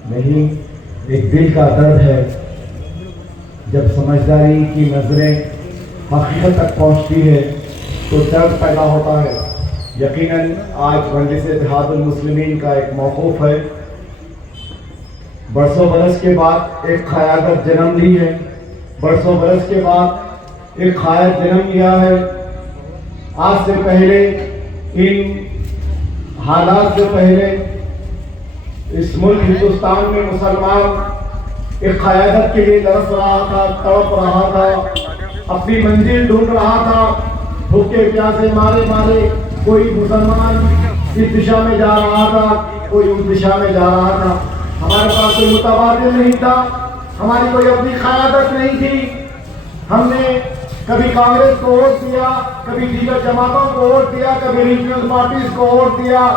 نہیں، ایک دل کا درد ہے جب سمجھداری کی نظریں حقیقت تک پہنچتی ہے تو درد پیدا ہوتا ہے۔ یقیناً آج مجلس اتحاد المسلمین کا ایک موقوف ہے۔ برسوں برس کے بعد ایک قیادت جنم لی ہے، برسوں برس کے بعد ایک قائد جنم لیا ہے۔ آج سے پہلے، ان حالات سے پہلے، اس ملک ہندوستان میں مسلمان ایک قیادت کے لیے ترس رہا تھا، تڑپ رہا تھا، اپنی منزل ڈھونڈ رہا تھا، بھوکے پیاسے مارے مارے کوئی مسلمان اس دشا میں جا رہا تھا، کوئی اس دشا میں جا رہا تھا۔ ہمارے پاس کوئی متبادل نہیں تھا، ہماری کوئی اپنی قیادت نہیں تھی۔ ہم نے کبھی کانگریس کو ووٹ دیا، کبھی دیگر جماعتوں کو ووٹ دیا، کبھی ریجنل پارٹیز کو ووٹ دیا،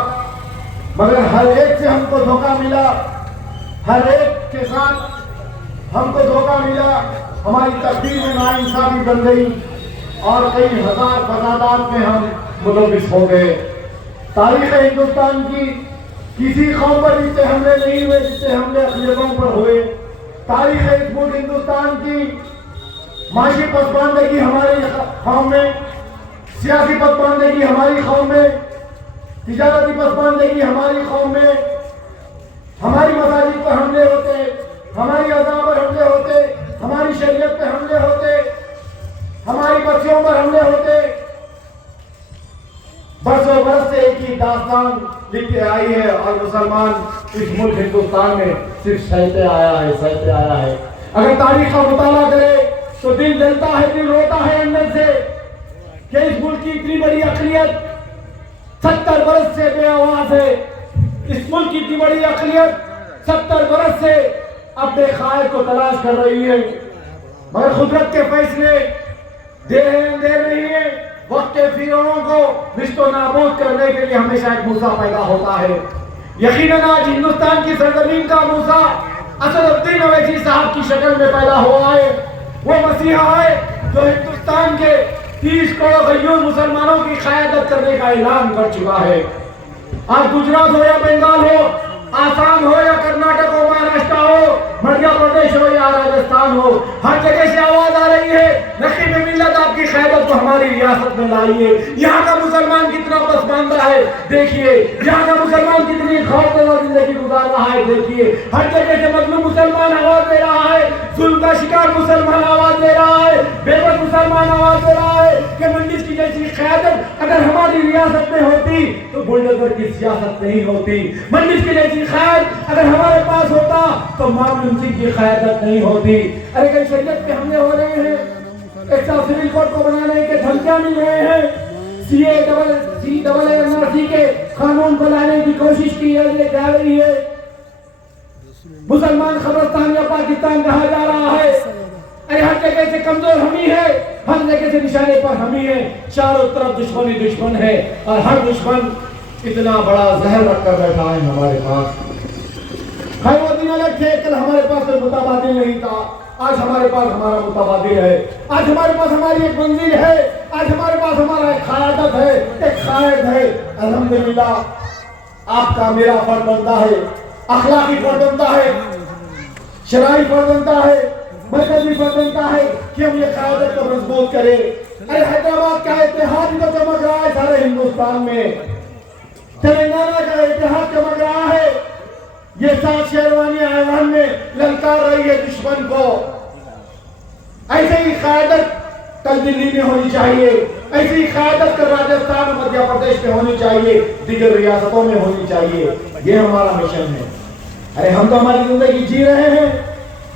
مگر ہر ایک سے ہم کو دھوکہ ملا، ہر ایک کے ساتھ ہم کو دھوکہ ملا۔ ہماری تقدیر میں ناانصافی بن گئی اور کئی ہزار فسادات میں ہم ملوث ہو گئے۔ تاریخ ہندوستان کی کسی قوم پر اتنے حملے نہیں ہوئے جتنے حملے اقلیتوں پر ہوئے۔ تاریخ اس ملک ہندوستان کی معاشی پسماندگی ہماری قوم میں، سیاسی پسماندگی ہماری قوم میں، تجارتی پسماندگی ہماری قوم میں، ہماری مساجد پر حملے ہوتے، ہماری اذان پر حملے ہوتے، ہماری شریعت پر حملے ہوتے، ہماری بچیوں پر حملے ہوتے۔ برسوں برس سے ایک ہی داستان لکھ کے آئی ہے اور مسلمان اس ملک ہندوستان میں صرف سہتے آیا ہے۔ اگر تاریخ کا مطالعہ کرے تو دل جلتا ہے، دل روتا ہے اندر سے کہ اس ملک کی اتنی بڑی اقلیت 70 برس سے بے آواز ہے۔ اس ملک کی اتنی بڑی اقلیت 70 برس سے اپنے قائد کو تلاش کر رہی ہے، مگر قدرت کے فیصلے دیر نہیں ہے۔ وقت کے فرعونوں کو نشت و نابود کرنے کے لیے ہمیشہ ایک موسیٰ پیدا ہوتا ہے۔ یقیناً آج ہندوستان کی سرزمین کا موسیٰ اسد الدین اویسی صاحب کی شکل میں پیدا ہوا ہے۔ وہ مسیحا ہے جو ہندوستان کے 30 کروڑ غیور مسلمانوں کی قیادت کرنے کا اعلان کر چکا ہے۔ آج گجرات ہو یا بنگال ہو، آسام ہو یا کرناٹک ہو، مہاراشٹر ہو، مدھیہ پردیش ہو یا راجستھان ہو، ہر جگہ سے آواز آ رہی ہے، نقیب ملت آپ کی قیادت کو ہماری ریاست میں لائیے۔ یہاں کا مسلمان کتنا پسماندہ ہے دیکھیے، یہاں کا مسلمان کتنی خوفناک زندگی گزار رہا ہے دیکھیے۔ ہر جگہ سے مظلوم مسلمان آواز دے رہا ہے، ظلم کا شکار مسلمان آواز دے رہا ہے، بے بس مسلمان آواز دے رہا ہے کہ منڈس کی جیسی قیادت اگر ہماری ریاست میں ہوتی تو بلڈوزر کی سیاست نہیں ہوتی، منڈس کی جیسی قیادت اگر ہمارے پاس ہوتا تو معمول سنگھ کی قیادت نہیں ہوتی۔ ارے کئی شریعت پہ حملے ہو رہے ہیں، ایک ساتھ سول کوڈ کو بنانے کے دھمکیاں مل رہے ہیں، CAA کے قانون کو لانے کی کوشش کی جا رہی ہے، مسلمان قبرستان یا پاکستان کہا جا رہا ہے۔ ارے ہر جگہ سے کمزور ہم ہی ہے، ہر جگہ سے نشانے پر ہم ہی ہے، چاروں طرف دشمن ہی دشمن ہے، اور ہر دشمن اتنا بڑا زہر رکھ کر بیٹھا ہے ہمارے پاس۔ خیر وہ دن الگ تھے، کل ہمارے پاس کوئی متبادل نہیں تھا، آج ہمارے پاس ہمارا متبادل ہے، آج ہمارے پاس ہماری ایک منزل ہے، آج ہمارے پاس ہمارا ایک قیادت ہے، ایک قائد ہے۔ الحمدللہ آپ کا میرا فرض بنتا ہے، اخلاقی فرض بنتا ہے، شرعی فرض بنتا ہے، مذہبی فرض بنتا ہے کہ ہم یہ قیادت کو مضبوط کریں۔ ارے حیدرآباد کا اتحاد تو چمک رہا ہے سارے ہندوستان میں، تلنگانہ کا اتحاد چمک رہا ہے، یہ 7 شیروانی ایوان میں للکار رہی ہے دشمن کو۔ ایسے ہی قیادت کل دلی میں ہونی چاہیے، ایسی ہی قیادت کل راجستھان اور مدھیہ پردیش میں ہونی چاہیے، دیگر ریاستوں میں ہونی چاہیے۔ یہ ہمارا مشن ہے۔ ارے ہم تو ہماری زندگی جی رہے ہیں،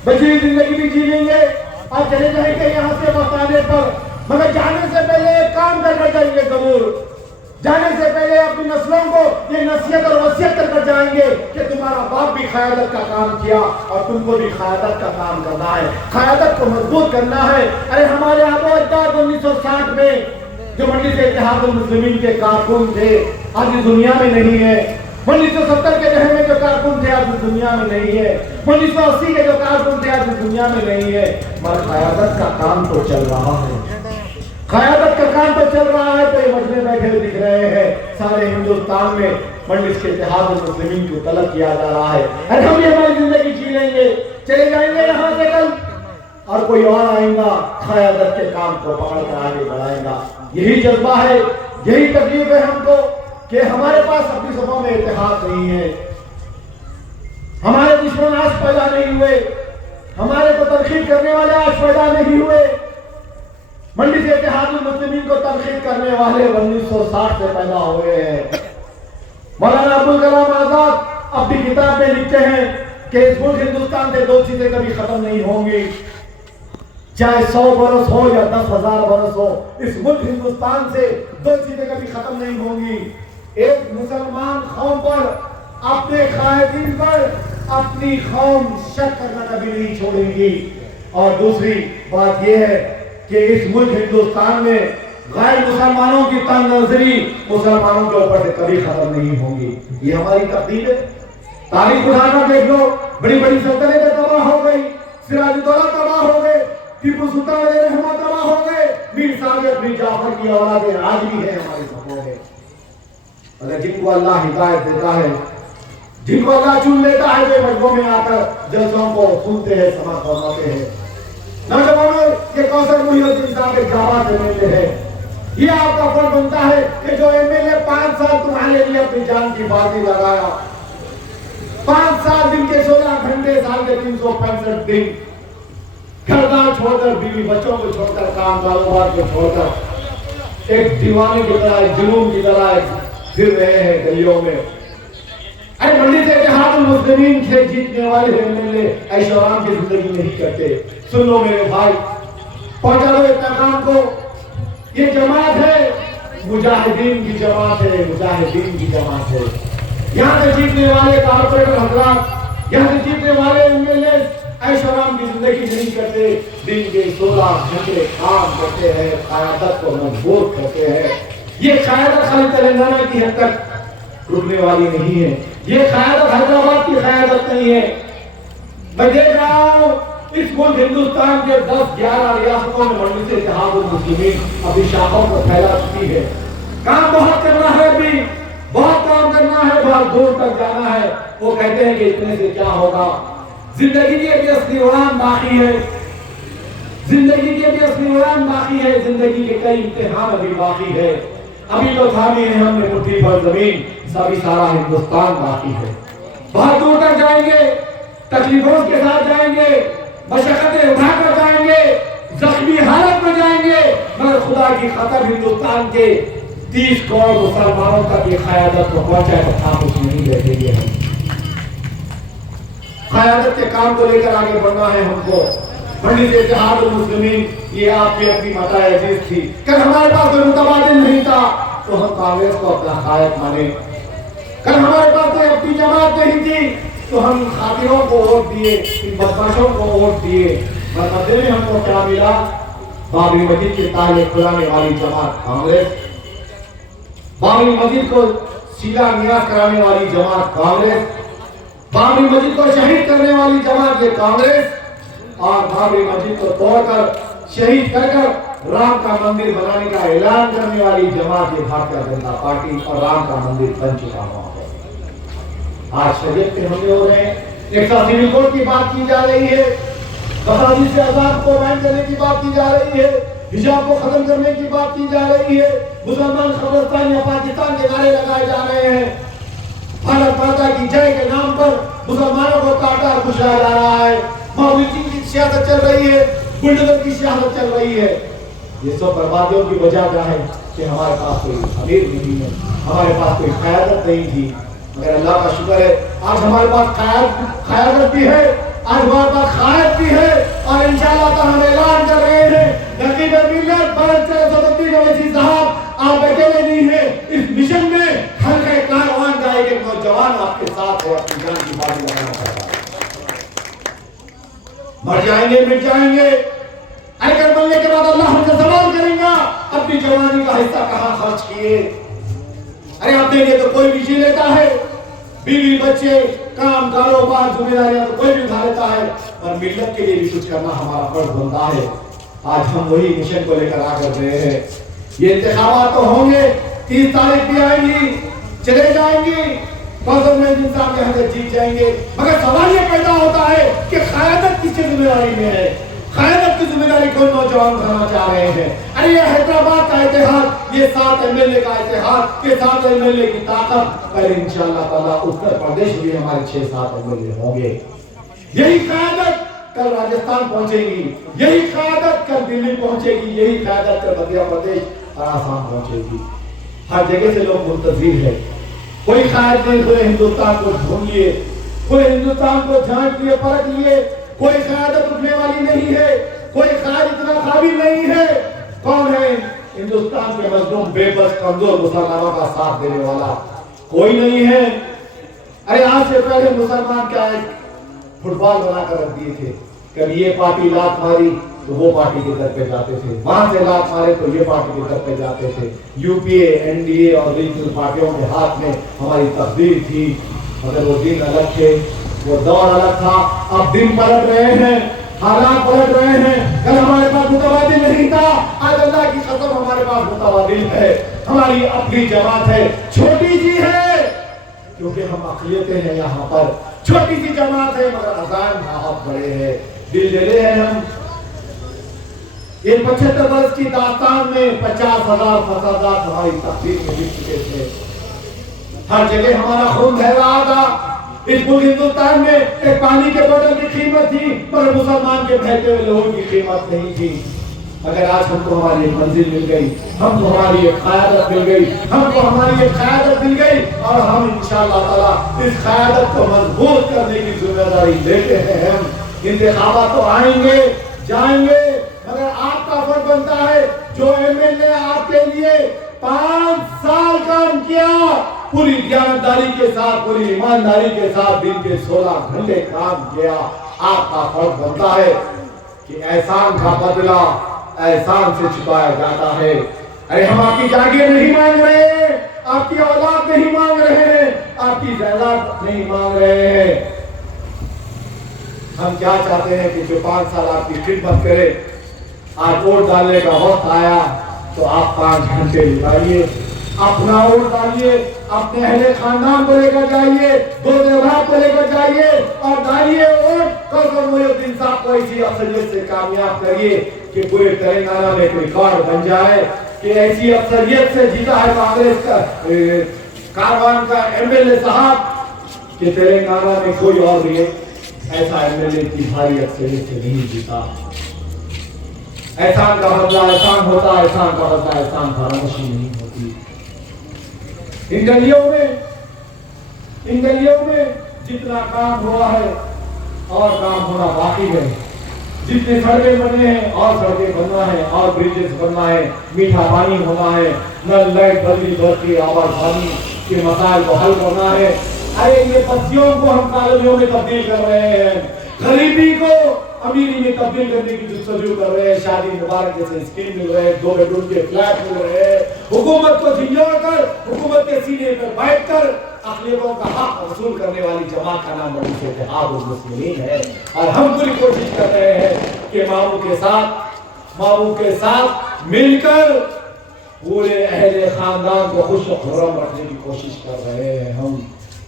بچی ہوئی زندگی بھی جی لیں گے، آپ چلے جائیں گے یہاں سے وقت آنے پر، مگر جانے سے پہلے ایک کام کر کر جائیں گے ضرور۔ جانے سے پہلے اپنی نسلوں کو یہ نصیحت اور وصیت کر کر جائیں گے کہ تمہارا باپ بھی قیادت کا کام کیا اور تم کو بھی قیادت کا کام کرنا ہے، قیادت کو مضبوط کرنا ہے۔ ارے ہمارے آبا اجداد 1960 میں جو مجلس اتحاد المسلمین کے کارکن تھے آج اس دنیا میں نہیں ہے، 1970 کے دہے میں جو کارکن تھے آج اس دنیا میں نہیں ہے، 1980 کے جو کارکن تھے آج اس دنیا میں نہیں ہے، مگر قیادت کا کام تو چل رہا ہے، قیادت کا کام تو چل رہا ہے۔ تو یہ مجلے بیٹھے ہوئے دکھ رہے ہیں سارے ہندوستان میں مجلس کے اتحاد المسلمین کو طلب کیا جا رہا ہے۔ ہم یہ چلے جائیں گے یہاں سے کل، اور کوئی اور آئیں گا قیادت کے کام کو پکڑ کر آگے بڑھائے گا۔ یہی جذبہ ہے، یہی تکلیف ہے ہم کو کہ ہمارے پاس اپنی صفوں میں اتحاد نہیں ہے۔ ہمارے دشمن آج پیدا نہیں ہوئے، ہمارے کو تنقید کرنے والے آج پیدا نہیں ہوئے۔ منڈی سے اتحاد المسلمین کو تنقید کرنے والے 1960 سے پیدا ہوئے ہیں۔ مولانا ابوالکلام آزاد اپنی کتاب میں لکھتے ہیں کہ اس ملک ہندوستان سے دو چیزیں کبھی ختم نہیں ہوں گی، چاہے 100 برس ہو یا 10,000 برس ہو، اس ملک ہندوستان سے دو چیزیں کبھی ختم نہیں ہوں گی۔ ایک مسلمان قوم پر، اپنے قائدین پر اپنی قوم شک کرنا کبھی نہیں چھوڑے گی، اور دوسری بات یہ ہے کہ اس ملک ہندوستان میں غیر مسلمانوں کی تنگ نظری مسلمانوں کے اوپر سے کبھی ختم نہیں ہوگی۔ یہ ہماری تقدیر ہے۔ تاریخ اٹھا کر دیکھ لو، بڑی بڑی سلطنتیں تباہ ہو گئی، سراج الدولہ تباہ ہو گئے، ٹیپو سلطان علیہ الرحمہ تباہ ہو گئے، میر صادق میر جعفر کی اولادیں آج بھی ہیں ہماری صفوں میں۔ اگر جن کو اللہ ہدایت دیتا ہے، جن کو اللہ چن لیتا ہے، وہ مجمعوں میں آ کر جلسوں کو سنتے ہیں، سماعت فرماتے ہیں۔ نوجوانوں، یہ کوثر محی الدین صاحب ایک جامعہ سے ملتے ہیں۔ یہ آپ کا فرض بنتا ہے کہ جو ایم ایل اے 5 سال تمہارے لیے اپنی جان کی بازی لگایا، 5 سال دن کے 16 گھنٹے، سال کے 365 دن، گھر بار چھوڑ کر، بیوی بچوں کو چھوڑ کر، کام کاروبار کو چھوڑ کر، ایک دیوانے کی طرح، ایک جنون کی طرح پھر رہے ہیں گلیوں میں۔ ارے منڈی سے اتحاد المسلمین سے جیتنے والے ایم ایل اے عیش و آرام کی زندگی نہیں کرتے۔ سن لو میرے بھائی، پہنچا دو اس پیغام کو، یہ جماعت ہے، مجاہدین کی جماعت ہے، مجاہدین کی جماعت ہے۔ یہاں سے جیتنے والے کارپوریٹر حضرات، یہاں سے جیتنے والے ایم ایل اے عیش و آرام کی زندگی نہیں کرتے، دن کے 16 گھنٹے کام کرتے ہیں، قیادت کو مضبوط کرتے ہیں۔ یہ قیادت خالی تلنگانہ کی حد تک رکنے والی نہیں ہے، یہ قیادت حیدرآباد کی قیادت نہیں ہے۔ میں دیکھ رہا ہوں اس ملک ہندوستان کے 10-11 ریاستوں میں منڈی سے اتحاد المسلمین اپنی شاخوں کو پھیلا چکی ہے۔ کام بہت کرنا ہے، ابھی بہت کام کرنا ہے، بہت دور تک جانا ہے۔ وہ کہتے ہیں کہ اتنے سے کیا ہوگا، زندگی کی ابھی اصلی اڑان باقی ہے، زندگی کی ابھی اصلی اڑان باقی ہے، زندگی کے کئی امتحان ابھی باقی ہے، ابھی تو تھامی ہے ہم نے مٹھی پر زمین، سبھی سارا ہندوستان باقی ہے۔ بہت دور تک جائیں گے، تکلیفوں کے ساتھ جائیں گے، مشقتیں اٹھا کر جائیں گے، زخمی حالت میں جائیں گے، مگر خدا کی خاطر ہندوستان کے 30 کروڑ مسلمانوں تک یہ قیادت کو پہنچائے تو خاموش نہیں بیٹھیں گے ہم۔ قیادت کے کام کو لے کر آگے بڑھنا ہے ہم کو۔ منڈی سے اتحاد المسلمین یہ آپ کی اپنی متاع عزیز تھی۔ کل ہمارے پاس کوئی متبادل نہیں تھا تو ہم کانگریس کو اپنا قائد مانے، کل ہمارے پاس کوئی اپنی جماعت نہیں تھی تو ہم خاطروں کو ووٹ دیے، ان بدماشوں کو ووٹ دیے، اور بدلے میں ہم کو کیا ملا؟ بابری مسجد کے تالے کھلانے والی جماعت کانگریس، بابری مسجد کو سیدھا نیاز کرانے والی جماعت کانگریس، بابری مسجد کو شہید کرنے والی جماعت یہ کانگریس، اور بابری مسجد کو توڑ کر شہید کر کر رام کا مندر بنانے کا اعلان کرنے والی جماعت یہ بھارتیہ جنتا پارٹی، اور رام کا مندر بن چکا ہوا ہے۔ آج شریعت کے حملے ہو رہے ہیں، ایک سیول کوڈ کی بات کی جا رہی ہے، مساجد سے اذان کو بین کرنے کی بات کی جا رہی ہے، حجاب کو ختم کرنے کی بات کی جا رہی ہے، مسلمان قبرستان یا پاکستان کے نعرے لگائے جا رہے ہیں، بھارت ماتا کی جے کے نام پر مسلمانوں کو کاٹا اور کچلا جا رہا ہے، مغربی کی سیاست چل رہی ہے، بلڈوزر کی سیاست چل رہی ہے۔ یہ سب بربادیوں کی وجہ کیا ہے کہ ہمارے پاس کوئی امیر نہیں ہے، ہمارے پاس کوئی قیادت نہیں تھی، مگر اللہ کا شکر ہے آج ہمارے پاس قیادت بھی ہے، آج ہمارے پاس قائد بھی ہے، اور انشاءاللہ تعالی ہم اعلان کر رہے ہیں نقیب ملت بھارت کے وزیر صاحب آپ اکیلے نہیں ہیں اس مشن میں، حلقہ کاروان کا ایک نوجوان آپ کے ساتھ ہے، اپنی جان کی بازی لگانا چاہتا ہے۔ مر جائیں گے، مٹ جائیں گے، اگر ملنے کے بعد اللہ ہم سے سوال کریں گا اپنی جوانی کا حصہ کہاں خرچ کیے؟ ارے اپنے لیے تو کوئی بھی جی لیتا ہے، بیوی بچے کام کاروبار ذمہ داریاں تو کوئی بھی اٹھا لیتا ہے، اور ملت کے لیے بھی کچھ کرنا ہمارا فرض بنتا ہے۔ آج ہم وہی مشن کو لے کر آ کر رہے ہیں۔ یہ انتخابات تو ہوں گے، 30 تاریخ بھی آئیں گی، چلے جائیں گی، کوثر محی الدین صاحب یہاں سے جیت جائیں گے، مگر سوال یہ پیدا ہوتا ہے کہ قیادت کس کی ذمہ داری میں ہے؟ قیادت کی ذمہ داری کون نوجوان اٹھانا چاہ رہے ہیں؟ ارے یہ حیدرآباد کا اتحاد، یہ 7 MLA کا اتحاد، یہ 7 MLA کی طاقت، پر انشاءاللہ تعالیٰ اتر پردیش بھی ہمارے 6-7 MLA ہوں گے۔ یہی قیادت کل راجستھان پہنچے گی، یہی قیادت کل دلی پہنچے گی، یہی قیادت کل مدھیہ پردیش اور آسام پہنچے گی۔ ہر جگہ سے لوگ منتظر ہے، کوئی قائد نہیں پورے ہندوستان کو ڈھونڈ لیے، پورے ہندوستان کو جھانک لیے، پرکھ لیے، کوئی قیادت اٹھنے والی نہیں ہے، کوئی قائد اتنا قابل نہیں ہے۔ کون ہے ہندوستان کے مظلوم بے بس کمزور مسلمانوں کا ساتھ دینے والا؟ کوئی نہیں ہے۔ ارے آج سے پہلے مسلمان کیا ایک فٹ بال بنا کر رکھ دیے تھے، کبھی یہ پارٹی لات ماری تو وہ پارٹی کے در پہ جاتے تھے، وہاں سے لات مارے تو یہ پارٹی کے در پہ جاتے تھے۔ یو پی اے، NDA اور ریجنل پارٹیوں کے ہاتھ میں ہماری تقدیر تھی، مگر وہ دن الگ تھے، وہ دور الگ تھا۔ اب دن پلٹ رہے ہیں، حالات پلٹ رہے ہیں۔ کل ہمارے پاس متبادل نہیں تھا، آج اللہ کی قسم ہمارے پاس متبادل ہے۔ ہماری اپنی جماعت ہے، چھوٹی سی ہے کیونکہ ہم اقلیتیں ہیں، یہاں پر چھوٹی سی جماعت ہے مگر عزائم بہت بڑے ہیں، دل دلے ہیں ہم۔ یہ 75 برس کی داستان میں 50,000 فسادات ہماری تقدیر میں لکھ چکے تھے، ہر جگہ ہمارا خون بہہ رہا تھا۔ اس ملک ہندوستان میں ایک پانی کے بوتل کی قیمت تھی مگر مسلمان کے بہتے ہوئے لہو کی قیمت نہیں تھی۔ مگر آج ہم کو ہماری ایک منزل مل گئی، ہم کو ہماری ایک قیادت مل گئی، ہم کو ہماری ایک قیادت مل گئی، اور ہم انشاءاللہ تعالیٰ اس قیادت کو مضبوط کرنے کی ذمہ داری لیتے ہیں۔ ہم انتخابات تو آئیں گے، جائیں گے، مگر آپ کا فرض بنتا ہے جو MLA آپ کے لیے 5 سال کام کیا، پوری دیانتداری کے ساتھ، پوری ایمانداری کے ساتھ دن کے 16 گھنٹے کام کیا، آپ کا فرض بنتا ہے کہ احسان کا بدلہ احسان سے چکایا جاتا ہے۔ ارے ہم آپ کی جاگیر نہیں مانگ رہے ہیں، آپ کی اولاد نہیں مانگ رہے ہیں، آپ کی جائیداد نہیں مانگ رہے ہیں۔ ہم کیا چاہتے ہیں کہ جو 5 سال آپ کی خدمت کرے، آج ووٹ ڈالنے کا وقت آیا تو آپ 5 گھنٹے لگائیے، اپنا ووٹ ڈالیے، اپنے اہل خاندان کو لے کر جائیے، دوست احباب کو لے کر جائیے اور ڈالیے ووٹ۔ قاسم محی الدین صاحب کو ایسی اکثریت سے کامیاب کریے کہ پورے تلنگانہ میں ایک ریکارڈ بن جائے کہ ایسی اکثریت سے جیتا ہے کانگریس کا کاروان کا MLA صاحب کہ تلنگانہ میں کوئی اور بھی ایسا MLA کی بھاری اکثریت سے نہیں جیتا۔ احسان کا بدلہ احسان ہوتا، احسان کا بدلہ احسان فراموشی نہیں ہوتی۔ ان گلیوں میں جتنا کام ہوا ہے اور کام ہونا باقی ہے، جتنے سڑکیں بنے ہیں اور سڑکیں بننا ہے اور بریجز بننا ہے، میٹھا پانی ہونا ہے، نل لائٹ بجلی برقی آواز پانی کے مسائل کو حل کرنا ہے۔ ارے یہ بستیوں کو ہم کالونیوں میں تبدیل کر رہے ہیں، غریبی کو امیری میں تبدیل کرنے کی جستجو کر رہے ہیں، شادی مبارک جیسے اسکیم مل رہے ہیں، 2 بیڈروم کے فلیٹ مل رہے ہیں۔ حکومت کو جھنجھوڑ کر، حکومت کے سینے پر بیٹھ کر اقلیتوں کا حق وصول کرنے والی جماعت کا نام مجلس اتحاد المسلمین ہے، اور ہم پوری کوشش کر رہے ہیں کہ ماموں کے ساتھ مل کر پورے اہل خاندان کو خوش و خرم رکھنے کی کوشش کر رہے ہیں ہم۔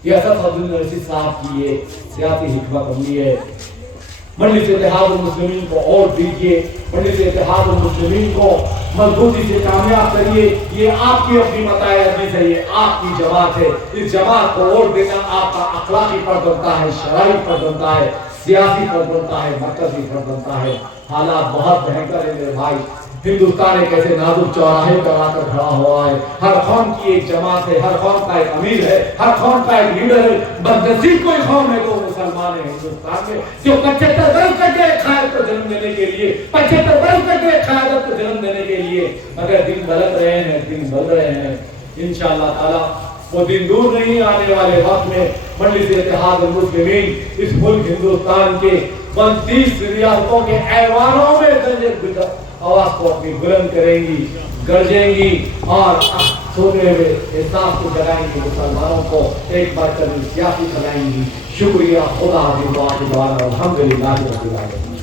یہ اسد عبد الرشید صاحب کی یہ سیاسی حکمت عملی ہے۔ مجلس اتحاد المسلمین کو ووٹ دیجیے، مجلس اتحاد المسلمین کو مضبوطی سے کامیاب کریے۔ یہ آپ کی اپنی متاع عزیز ہے، یہ آپ کی جماعت ہے، اس جماعت کو ووٹ دینا آپ کا اخلاقی فرض بنتا ہے، شرعی فرض بنتا ہے، سیاسی فرض بنتا ہے، مرکزی فرض بنتا ہے۔ حالات بہت بھینکر ہیں میرے بھائی، ہندوستان ایک ایسے نازک چوراہے پر آ کر کھڑا ہوا ہے۔ ہر قوم کی ایک جماعت ہے، ہر قوم کا ایک امیر ہے، ہر قوم کا ایک لیڈر ہے۔ بدنصیب کوئی قوم ہے تو مسلمان ہے ہندوستان میں، جو 75 برس تک ایک قائد کو جنم دینے کے لیے، 75 برس تک ایک قیادت کو جنم دینے کے لیے مگر دن بدل رہے ہیں، دن بدل رہے ہیں۔ انشاءاللہ تعالیٰ وہ دن دور نہیں، آنے والے وقت میں مجلس اتحاد المسلمین اس ملک ہندوستان کے 32 ریاستوں کے ایوانوں میں درج آواز کو اپنی بلند کریں گی، گرجیں گی اور سونے ہوئے احساس کو جگائیں گی، مسلمانوں کو ایک بار کبھی سیاسی کھلائیں گی۔ شکریہ، خدا حافظ، الحمدللہ رب العالمین۔